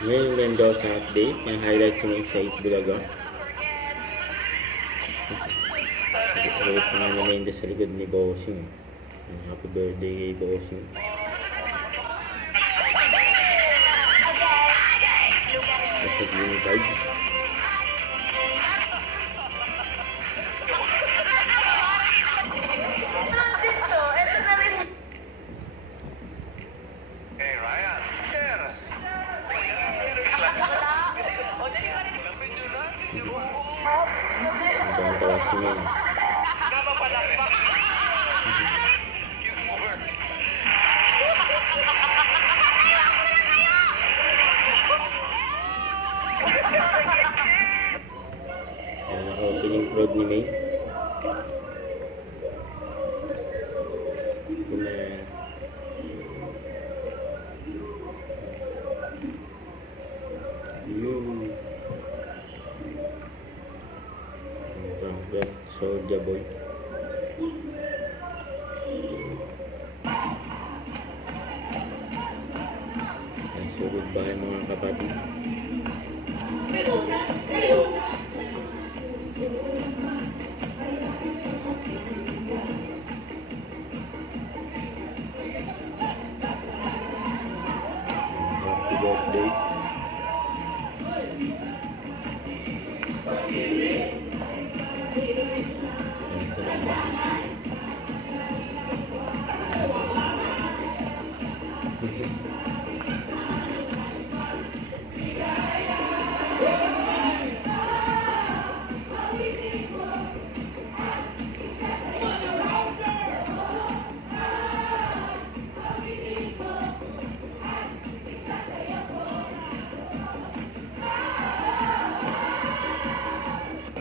Ngayon Mendoza update, yung highlights ng sa 8 Bulaga. Nag-celebrate pa nga ni Mendoza sa likod ni Bossing. Happy birthday kay Bossing. Nasa Unified. Ang tawa si Men. Naka-opening crowd ni May. Soldier Boy. Surod ba yung mga kapatid? Happy birthday.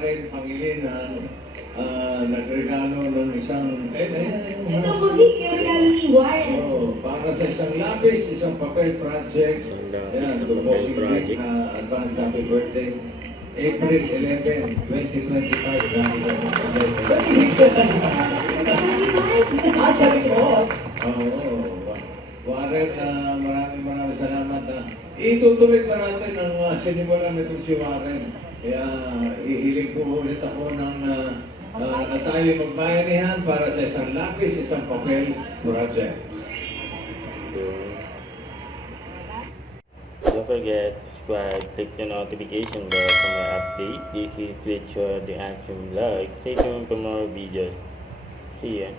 Pangilin na nagregalo ng isang Ito po si regalo ni Warren. para sa isang lapis, isang papel project. Isang lapis, Yan, isang to papel Bossing project. Vic, advance happy birthday. April 11, 2025. Gamit ang papel. 26. Ah, sabi ko. Warren, maraming salamat. Itutuloy pa natin ang sinimulan nitong si Warren. Kaya ihiling ko ulit ako ng na tayo magbayanihan para sa isang lapis, isang papel project. Don't forget to subscribe, click the notification bell for more updates. This is Twitch or the Action Vlog. Stay tuned for more videos. See ya.